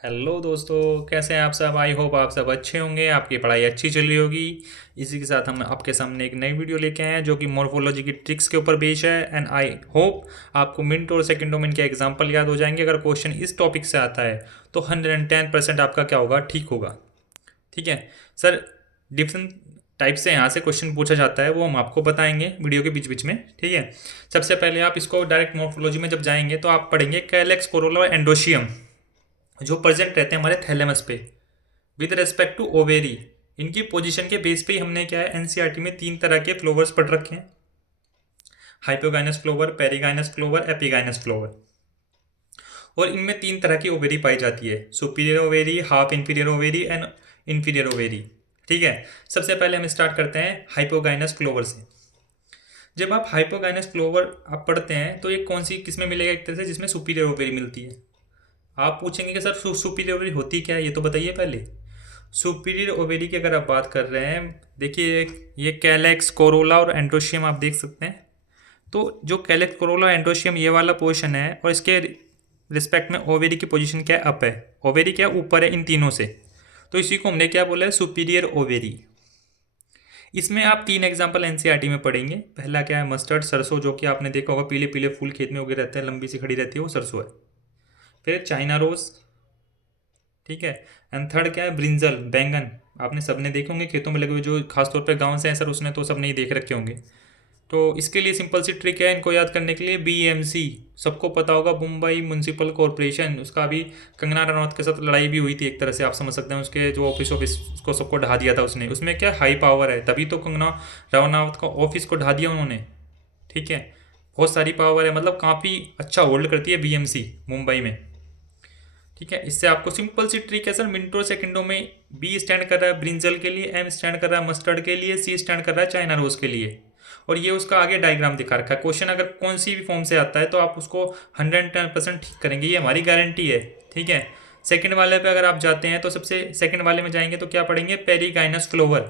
Hello दोस्तों, कैसे हैं आप सब। आई होप आप सब अच्छे होंगे, आपकी पढ़ाई अच्छी चल रही होगी। इसी के साथ हम आपके सामने एक नई वीडियो लेके आए हैं जो कि मॉर्फोलॉजी की ट्रिक्स के ऊपर बेस्ड है। एंड आई होप आपको मिनट और सेकंडों में इनके एग्जांपल याद हो जाएंगे। अगर क्वेश्चन इस टॉपिक से आता है तो 110% आपका क्या होगा, ठीक होगा। ठीक है सर। डिफरेंट टाइप से यहाँ से क्वेश्चन पूछा जाता है, वो हम आपको बताएंगे वीडियो के बीच बीच में। ठीक है। सबसे पहले आप इसको डायरेक्ट मॉर्फोलॉजी में जब जाएंगे तो आप पढ़ेंगे कैलेक्स, कोरोला और एंडोशियम, जो प्रेजेंट रहते हैं हमारे थैलेमस पे विद रेस्पेक्ट टू ओवेरी। इनकी पोजीशन के बेस पे ही हमने क्या है, एनसीईआरटी में 3 तरह के फ्लोवर्स पढ़ रखे हैं। Hypogynous flower, perigynous flower, epigynous flower. और इनमें 3 तरह की ओवेरी पाई जाती है, superior ovary, half inferior ovary and inferior ovary. ठीक है। सबसे पहले हम स्टार्ट करते हैं हाइपोगाइनस फ्लोवर से। जब आप हाइपोगाइनस फ्लोवर आप पढ़ते हैं तो ये कौन सी किस में मिलेगा, एक तरह से जिसमें सुपीरियर ओवेरी मिलती है। आप पूछेंगे कि सर सुपीरियर ओवेरी होती क्या है, ये तो बताइए पहले। सुपीरियर ओवेरी की अगर आप बात कर रहे हैं, देखिए ये कैलेक्स, कोरोला और एंड्रोशियम आप देख सकते हैं। तो जो कैलेक्स, कोरोला, एंड्रोशियम ये वाला पोर्शन है, और इसके रिस्पेक्ट में ओवेरी की पोजीशन क्या है, अप है। ओवेरी क्या ऊपर है इन तीनों से। तो इसी को हमने क्या बोला है, सुपीरियर ओवेरी। इसमें आप 3 एग्जाम्पल एनसीईआरटी में पढ़ेंगे। पहला क्या है, मस्टर्ड, सरसों, जो कि आपने देखा होगा पीले पीले फूल खेत में उगे रहते हैं, लंबी सी खड़ी रहती है, वो सरसों है। फिर चाइना रोज। ठीक है। एंड थर्ड क्या है, ब्रिंजल, बैंगन। आपने सबने देखे होंगे खेतों में लगे हुए, जो खासतौर पर गांव से हैं सर, उसने तो सब नहीं देख रखे होंगे। तो इसके लिए सिंपल सी ट्रिक है इनको याद करने के लिए, बीएमसी। सबको पता होगा, मुंबई म्यूनसिपल कॉरपोरेशन। उसका अभी कंगना रनौत के साथ लड़ाई भी हुई थी, एक तरह से आप समझ सकते हैं। उसके जो ऑफिस को सबको ढा दिया था उसने। उसमें क्या हाई पावर है, तभी तो कंगना रनौत का ऑफिस को ढा दिया उन्होंने। ठीक है। बहुत सारी पावर है, मतलब काफ़ी अच्छा होल्ड करती है बीएमसी मुंबई में। ठीक है। इससे आपको सिंपल सी ट्रिक है सर, मिनटों सेकंडों में। बी स्टैंड कर रहा है ब्रिंजल के लिए, एम स्टैंड कर रहा है मस्टर्ड के लिए, सी स्टैंड कर रहा है चाइना रोज के लिए। और ये उसका आगे डायग्राम दिखा रखा है। क्वेश्चन अगर कौन सी भी फॉर्म से आता है तो आप उसको 110% ठीक करेंगे, ये हमारी गारंटी है। ठीक है। सेकंड वाले पे अगर आप जाते हैं तो सबसे सेकंड वाले में जाएंगे तो क्या पढ़ेंगे, पेरीगाइनस फ्लोवर।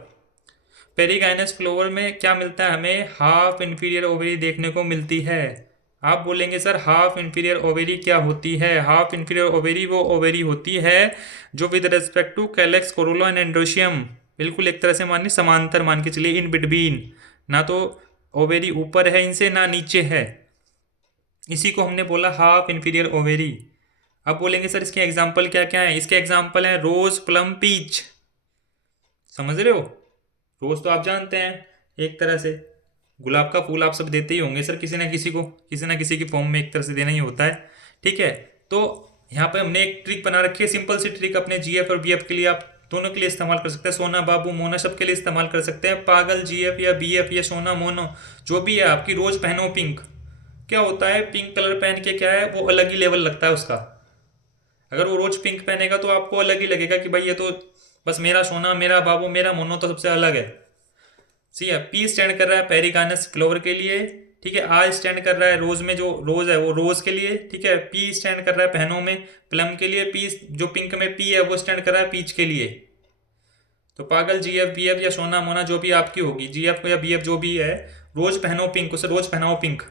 पेरीगाइनस फ्लोवर में क्या मिलता है हमें, हाफ इंफीरियर ओवरी देखने को मिलती है। आप बोलेंगे सर हाफ इंफीरियर ओवेरी क्या होती है। हाफ इंफीरियर ओवेरी वो ओवेरी होती है जो with respect to calyx, corolla and androecium, बिल्कुल एक तरह से मानिए समांतर मान के चलिए, इन बिटवीन। ना तो ओवेरी ऊपर है इनसे, ना नीचे है। इसी को हमने बोला हाफ इंफीरियर ओवेरी। अब बोलेंगे सर इसके एग्जाम्पल क्या क्या है। इसके एग्जाम्पल हैं रोज, प्लम, पीच। समझ रहे हो। रोज तो आप जानते हैं, एक तरह से गुलाब का फूल आप सब देते ही होंगे सर, किसी ना किसी को, किसी ना किसी की फॉर्म में एक तरह से देना ही होता है। ठीक है। तो यहाँ पे हमने एक ट्रिक बना रखी है, सिंपल सी ट्रिक। अपने जीएफ और बीएफ के लिए आप दोनों के लिए इस्तेमाल कर सकते हैं। सोना, बाबू, मोना सबके लिए इस्तेमाल कर सकते हैं। पागल, जीएफ या बीएफ या सोना, मोनो, जो भी है आपकी, रोज पहनो पिंक। क्या होता है, पिंक कलर पहन के क्या है, वो अलग ही लेवल लगता है उसका। अगर वो रोज पिंक पहनेगा तो आपको अलग ही लगेगा कि भाई ये तो बस मेरा सोना, मेरा बाबू, मेरा मोनो तो सबसे अलग है। सी है। पी स्टैंड कर रहा है पेरिगानस फ्लोवर के लिए। ठीक है। आर स्टैंड कर रहा है रोज में, जो रोज है वो रोज के लिए। ठीक है। पी स्टैंड कर रहा है पहनों में, प्लम के लिए। पी जो पिंक में पी है वो स्टैंड कर रहा है पीच के लिए। तो पागल, जीएफ, बीएफ या सोना, मोना जो भी आपकी होगी, जीएफ या बीएफ जो भी है, रोज पहनो पिंक, उसे रोज पहनाओ पिंक।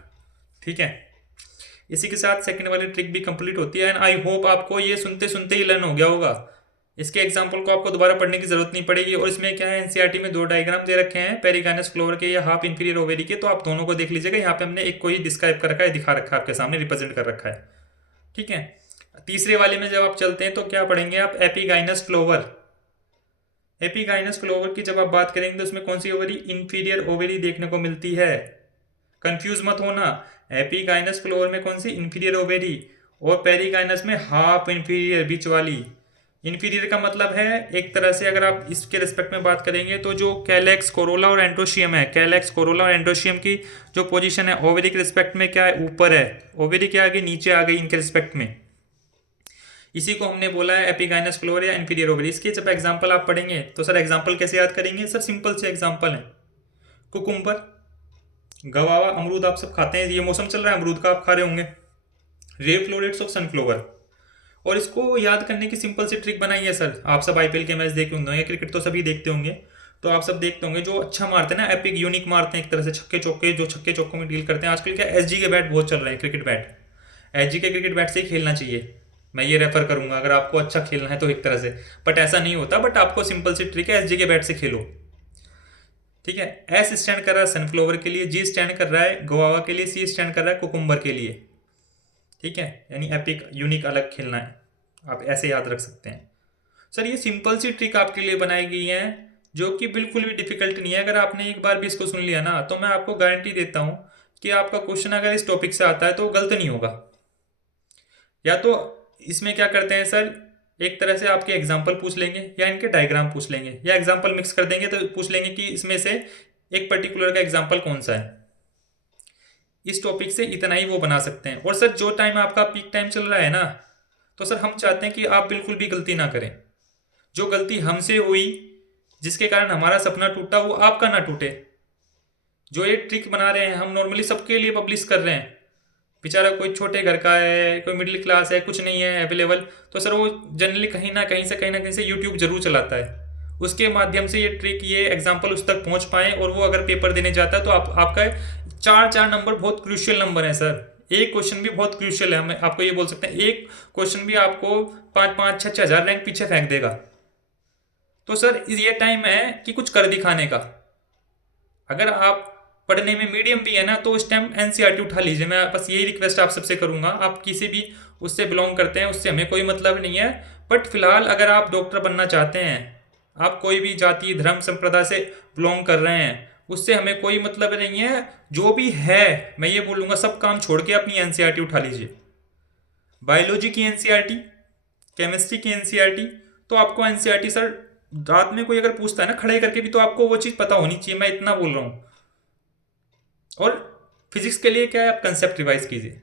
ठीक है। इसी के साथ सेकंड वाली ट्रिक भी कंप्लीट होती है। एंड आई होप आपको ये सुनते सुनते ही लर्न हो गया होगा। इसके एग्जाम्पल को आपको दोबारा पढ़ने की जरूरत नहीं पड़ेगी। और इसमें क्या है, एनसीईआरटी में 2 डायग्राम दे रखे हैं पेरिगाइनस फ्लोवर के या हाफ इंफीरियर ओवेरी के, तो आप दोनों को देख लीजिएगा। यहाँ पे हमने एक को ही डिस्क्राइब कर रखा है, दिखा रखा है आपके सामने, रिप्रेजेंट कर रखा है। ठीक है। तीसरे वाले में जब आप चलते हैं तो क्या पढ़ेंगे आप, एपिगाइनस फ्लोवर। एपिगाइनस फ्लोवर की जब आप बात करेंगे तो उसमें कौन सी ओवरी, इंफीरियर ओवेरी देखने को मिलती है। कंफ्यूज मत होना। एपिगाइनस फ्लोवर में कौन सी, इंफीरियर ओवेरी। और पेरिगाइनस में हाफ इंफीरियर, बीच वाली। इंफीरियर का मतलब है एक तरह से, अगर आप इसके रिस्पेक्ट में बात करेंगे तो जो कैलेक्स, कोरोला और एंड्रोशियम है, कैलेक्स, कोरोला और एंड्रोशियम की जो पोजीशन है ओवेरी के रिस्पेक्ट में क्या है, ऊपर है। ओवेरी के आगे नीचे आ गई इनके रिस्पेक्ट में। इसी को हमने बोला है एपिगाइनस फ्लोर या इंफीरियर ओवेरी। इसके जब एग्जाम्पल आप पढ़ेंगे तो सर एग्जाम्पल कैसे याद करेंगे, सर सिंपल से एग्जाम्पल है। कुकुम्बर, गवावा, अमरूद आप सब खाते हैं, ये मौसम चल रहा है अमरूद का, आप खा रहे होंगे। रेव फ्लोरेट्स ऑफ सनफ्लावर। और इसको याद करने की सिंपल सी ट्रिक बनाई है सर। आप सब आईपीएल के मैच देखे होंगे, क्रिकेट तो सभी देखते होंगे। तो आप सब देखते होंगे जो अच्छा मारते हैं ना, एपिक यूनिक मारते हैं एक तरह से, छक्के चौके, जो छक्के चौकों में डील करते हैं। आजकल क्या एसजी के बैट बहुत चल रहे हैं, क्रिकेट बैट। एसजी के क्रिकेट बैट से ही खेलना चाहिए। मैं ये रेफर करूंगा अगर आपको अच्छा खेलना है तो एक तरह से। बट ऐसा नहीं होता, बट आपको सिंपल सी ट्रिक है, एस जी के बैट से खेलो। ठीक है, एस स्टैंड कर रहा है सनफ्लावर के लिए, जी स्टैंड कर रहा है गुआवा के लिए, सी स्टैंड कर रहा है कुकुम्बर के लिए। ठीक है, यानी एपिक यूनिक अलग खेलना है, आप ऐसे याद रख सकते हैं। सर ये सिंपल सी ट्रिक आपके लिए बनाई गई है, जो कि बिल्कुल भी डिफिकल्ट नहीं है। अगर आपने एक बार भी इसको सुन लिया ना, तो मैं आपको गारंटी देता हूँ कि आपका क्वेश्चन अगर इस टॉपिक से आता है तो गलत नहीं होगा। या तो इसमें क्या करते हैं सर, एक तरह से आपके एग्जाम्पल पूछ लेंगे या इनके डायग्राम पूछ लेंगे, या एग्जाम्पल मिक्स कर देंगे तो पूछ लेंगे कि इसमें से एक पर्टिकुलर का एग्जाम्पल कौन सा है। इस टॉपिक से इतना ही वो बना सकते हैं। और सर जो टाइम आपका पीक टाइम चल रहा है ना, तो सर हम चाहते हैं कि आप बिल्कुल भी गलती ना करें। जो गलती हमसे हुई, जिसके कारण हमारा सपना टूटा, वो आपका ना टूटे। जो ये ट्रिक बना रहे हैं हम नॉर्मली सबके लिए पब्लिश कर रहे हैं, बेचारा कोई छोटे घर का है, कोई मिडिल क्लास है, कुछ नहीं है अवेलेबल, तो सर वो जनरली कहीं ना कहीं से यूट्यूब जरूर चलाता है। उसके माध्यम से ये ट्रिक, ये एग्जाम्पल उस तक पहुंच पाए, और वो अगर पेपर देने जाता है तो आपका चार चार नंबर बहुत क्रूशियल नंबर है सर। एक क्वेश्चन भी बहुत क्रूशियल है, हम आपको ये बोल सकते हैं, एक क्वेश्चन भी आपको 5-5, 6-6 हज़ार रैंक पीछे फेंक देगा। तो सर ये टाइम है कि कुछ कर दिखाने का। अगर आप पढ़ने में मीडियम भी है ना, तो उस टाइम एनसीईआरटी उठा लीजिए। मैं बस यही रिक्वेस्ट आप सबसे करूंगा, आप किसी भी उससे बिलोंग करते हैं उससे हमें कोई मतलब नहीं है, बट फिलहाल अगर आप डॉक्टर बनना चाहते हैं, आप कोई भी जाति धर्म संप्रदाय से बिलोंग कर रहे हैं, उससे हमें कोई मतलब नहीं है। जो भी है मैं ये बोलूँगा, सब काम छोड़ के अपनी एनसीईआरटी उठा लीजिए। बायोलॉजी की एनसीईआरटी, केमिस्ट्री की एनसीईआरटी, तो आपको एनसीईआरटी सर रात में कोई अगर पूछता है ना खड़े करके भी, तो आपको वो चीज़ पता होनी चाहिए, मैं इतना बोल रहा हूँ। और फिजिक्स के लिए क्या है, आप कंसेप्ट रिवाइज कीजिए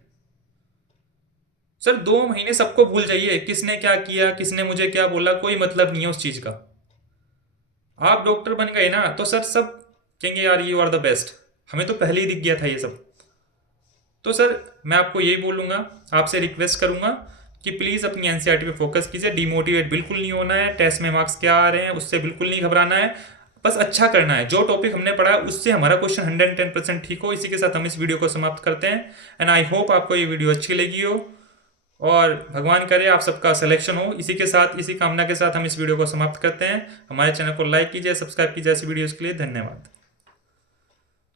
सर। 2 महीने सबको भूल जाइए, किसने क्या किया, किसने मुझे क्या बोला, कोई मतलब नहीं है उस चीज़ का। आप डॉक्टर बन गए ना, तो सर सब कहेंगे यार यू आर द बेस्ट, हमें तो पहले ही दिख गया था ये सब। तो सर मैं आपको यही बोलूँगा, आपसे रिक्वेस्ट करूँगा कि प्लीज़ अपनी एनसीईआरटी पे फोकस कीजिए। डिमोटिवेट बिल्कुल नहीं होना है, टेस्ट में मार्क्स क्या आ रहे हैं उससे बिल्कुल नहीं घबराना है, बस अच्छा करना है। जो टॉपिक हमने पढ़ा है उससे हमारा क्वेश्चन 110% ठीक हो। इसी के साथ हम इस वीडियो को समाप्त करते हैं, एंड आई होप आपको ये वीडियो अच्छी लगी हो, और भगवान करे आप सबका सिलेक्शन हो। इसी के साथ, इसी कामना के साथ हम इस वीडियो को समाप्त करते हैं। हमारे चैनल को लाइक कीजिए, सब्सक्राइब कीजिए ऐसी वीडियोज़ के लिए। धन्यवाद।